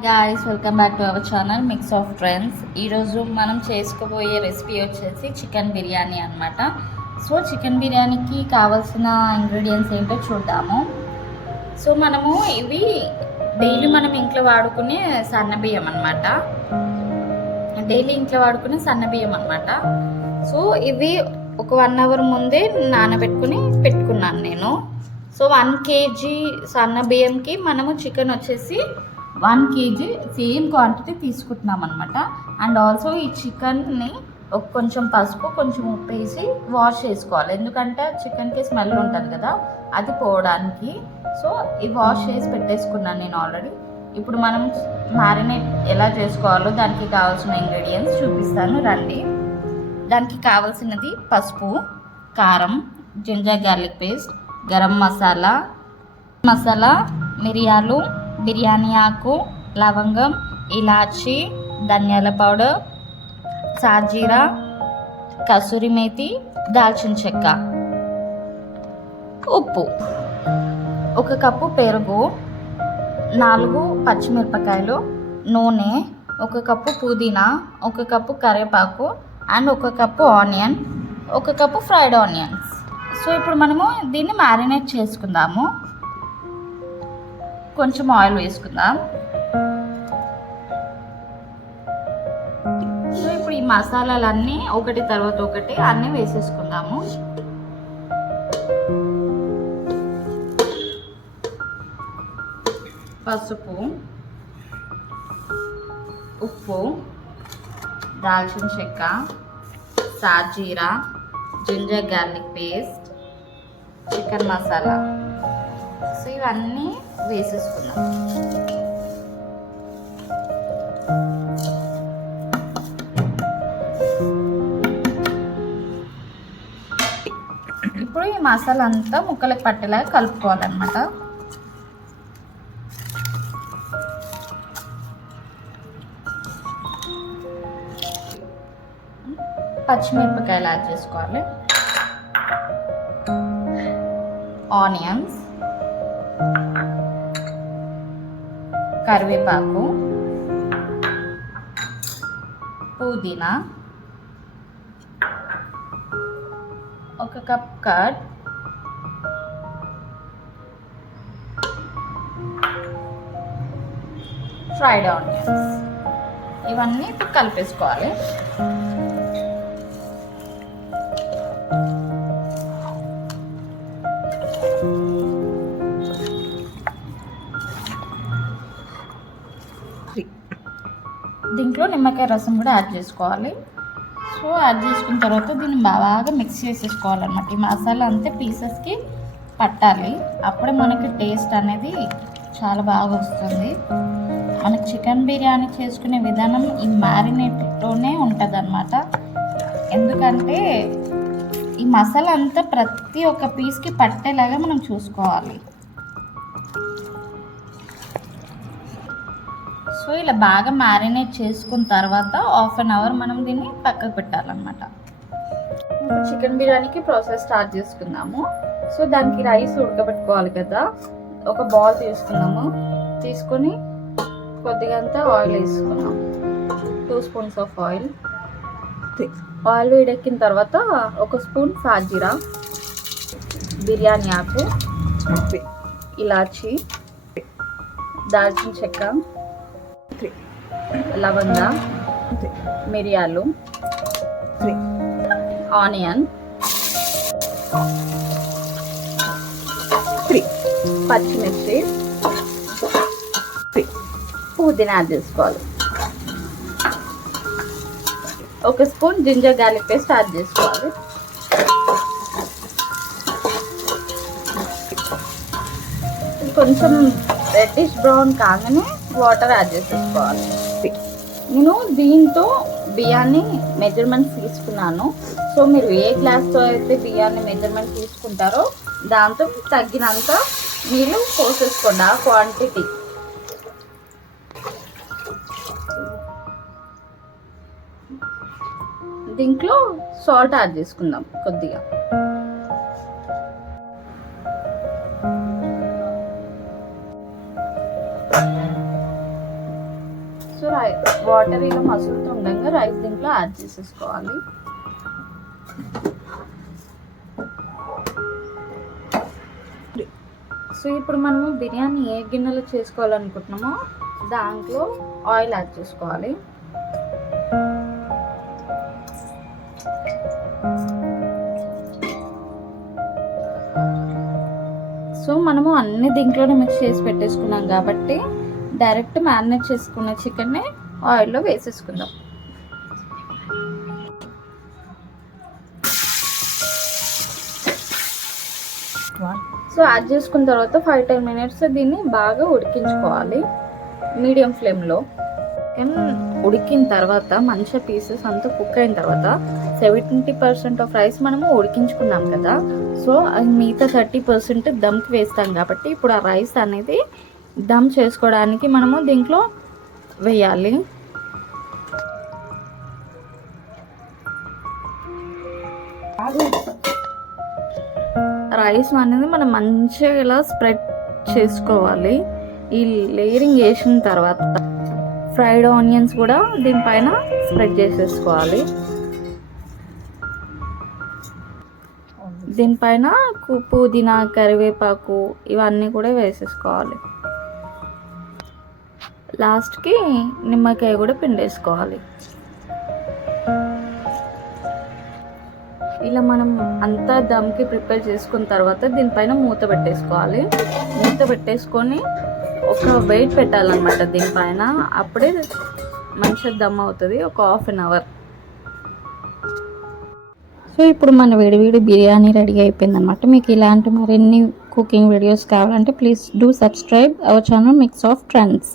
Guys, welcome back to our channel mix of trends. ఈరోజు మనం చేసుకోబోయే రెసిపీ వచ్చేసి చికెన్ బిర్యానీ అనమాట. సో చికెన్ బిర్యానీకి కావాల్సిన ఇంగ్రీడియంట్స్ ఏంటో చూద్దాము. సో మనము ఇవి డైలీ మనం ఇంట్లో వాడుకునే సన్నబియ్యం అనమాట. సో ఇవి ఒక 1 అవర్ ముందే నానబెట్టుకుని పెట్టుకున్నాను నేను. సో 1 kg సన్న బియ్యంకి మనము చికెన్ వచ్చేసి 1 kg సేమ్ క్వాంటిటీ తీసుకుంటున్నాం అనమాట. అండ్ ఆల్సో ఈ చికెన్ని కొంచెం పసుపు కొంచెం ఉప్పు వేసి వాష్ చేసుకోవాలి, ఎందుకంటే చికెన్కి స్మెల్ ఉంటుంది కదా, అది పోవడానికి. సో ఈ వాష్ చేసి పెట్టేసుకున్నాను నేను ఆల్రెడీ. ఇప్పుడు మనం మ్యారినేట్ ఎలా చేసుకోవాలో దానికి కావాల్సిన ఇంగ్రీడియంట్స్ చూపిస్తాను రండి. దానికి కావాల్సినది పసుపు, కారం, ginger garlic paste, garam masala, మిరియాలు, బిర్యానీ ఆకు, లవంగం, ఇలాచి, ధనియాల పౌడర్, సాజీరా, కసూరి మేతి, దాల్చిన చెక్క, ఉప్పు, 1 కప్పు పెరుగు, 4 పచ్చిమిరపకాయలు, నూనె, 1 కప్పు పుదీనా, 1 కప్పు కరివేపాకు and 1 cup onion, 1 cup fried onions. So ఇప్పుడు మనము దీన్ని మ్యారినేట్ చేసుకుందాము. కొంచెం ఆయిల్ వేసుకుందాం. సో ఇప్పుడు ఈ మసాలాలన్నీ ఒకటి తర్వాత ఒకటి అన్నీ వేసేసుకుందాము. పసుపు, ఉప్పు, దాల్చిన చెక్క, సాజీరా, ginger garlic paste, chicken masala. So ఇవన్నీ వేసేసుకుందాం. ఇప్పుడు ఈ మసాలా అంతా ముక్కలకు పట్టేలాగా కలుపుకోవాలన్నమాట. పచ్చిమిరపకాయలు యాడ్ చేసుకోవాలి, ఆనియన్స్, కరివేపాకు, పుదీనా, 1 కప్ కర్డ్, ఫ్రైడ్ ఆనియన్స్. ఇవన్నీ ఇప్పుడు కలిపేసుకోవాలి. దీంట్లో నిమ్మకాయ రసం కూడా యాడ్ చేసుకోవాలి. సో యాడ్ చేసుకున్న తర్వాత దీన్ని బాగా మిక్స్ చేసేసుకోవాలన్నమాట. ఈ మసాలా అంతే పీసెస్కి పట్టాలి, అప్పుడే మనకి టేస్ట్ అనేది చాలా బాగా వస్తుంది. మనకి చికెన్ బిర్యానీ చేసుకునే విధానం ఈ మ్యారినేట్లోనే ఉంటుంది అన్నమాట. ఎందుకంటే ఈ మసాలా అంతా ప్రతి ఒక్క పీస్కి పట్టేలాగా మనం చూసుకోవాలి. సో ఇలా బాగా మ్యారినేట్ చేసుకున్న తర్వాత 1/2 అవర్ మనం దీన్ని పక్కకు పెట్టాలన్నమాట. ఇప్పుడు చికెన్ బిర్యానీకి ప్రాసెస్ స్టార్ట్ చేసుకుందాము. సో దానికి రైస్ ఉడకబెట్టుకోవాలి కదా. ఒక బౌల్ తీసుకొని కొద్దిగా అంతా ఆయిల్ వేసుకున్నాం. 2 స్పూన్స్ ఆఫ్ ఆయిల్. ఆయిల్ వేడెక్కిన తర్వాత 1 స్పూన్ సాజీరా, బిర్యానీ ఆకు, ఇలాచి, దాల్చిన చెక్క, లవంగ, మిరియాలు, ఆనియన్, పచ్చిమిర్చి, పుదీనా యాడ్ చేసుకోవాలి. 1 spoon ginger garlic paste add చేసుకోవాలి. కొంచెం రెడ్డిష్ బ్రౌన్ కాగానే వాటర్ యాడ్ చేసేసుకోవాలి. నేను దీంతో బియ్యాన్ని మెజర్మెంట్స్ తీసుకున్నాను. సో మీరు ఏ గ్లాస్తో అయితే బియ్యాన్ని మెజర్మెంట్ తీసుకుంటారో దాంతో తగ్గినంత మీరు పోసేసుకోండి ఆ క్వాంటిటీ. దీంట్లో సాల్ట్ యాడ్ చేసుకుందాం కొద్దిగా. సో వాటర్ ఇలా మసులుతూ ఉండగా రైస్ దీంట్లో యాడ్ చేసేసుకోవాలి. సో ఇప్పుడు మనము బిర్యానీ ఏ గిన్నెలో చేసుకోవాలనుకుంటున్నామో దాంట్లో ఆయిల్ యాడ్ చేసుకోవాలి. సో మనము అన్ని దీంట్లోనే మిక్స్ చేసి పెట్టేసుకున్నాం కాబట్టి డైరెక్ట్ మ్యారినేట్ చేసుకున్న చికెన్ని ఆయిల్లో వేసేసుకుందాం. సో యాడ్ చేసుకున్న తర్వాత 5-10 మినిట్స్ దీన్ని బాగా ఉడికించుకోవాలి మీడియం ఫ్లేమ్లో. చికెన్ ఉడికిన తర్వాత మంచిగా పీసెస్ అంతా కుక్ అయిన తర్వాత 70% ఆఫ్ రైస్ మనము ఉడికించుకున్నాం కదా, సో అది మిగతా 30% దమ్కి వేస్తాం కాబట్టి ఇప్పుడు ఆ రైస్ అనేది దమ్ చేసుకోవడానికి మనము దీంట్లో వేయాలి. రైస్ అనేది మనం మంచిగా ఇలా స్ప్రెడ్ చేసుకోవాలి. ఈ లేయరింగ్ వేసిన తర్వాత ఫ్రైడ్ ఆనియన్స్ కూడా దీనిపైన స్ప్రెడ్ చేసేసుకోవాలి. దీనిపైన పుదీనా, కరివేపాకు ఇవన్నీ కూడా వేసేసుకోవాలి. లాస్ట్కి నిమ్మకాయ కూడా పిండేసుకోవాలి. ఇలా మనం అంతా దమ్కి ప్రిపేర్ చేసుకున్న తర్వాత దీనిపైన మూత పెట్టేసుకోవాలి. మూత పెట్టేసుకొని ఒక వెయిట్ పెట్టాలన్నమాట దీనిపైన, అప్పుడే మంచిగా దమ్ అవుతుంది. ఒక 1/2 అవర్. సో ఇప్పుడు మన వేడి బిర్యానీ రెడీ అయిపోయింది అనమాట. మీకు ఇలాంటి మరిన్ని కుకింగ్ వీడియోస్ కావాలంటే please do subscribe our channel mix of trends.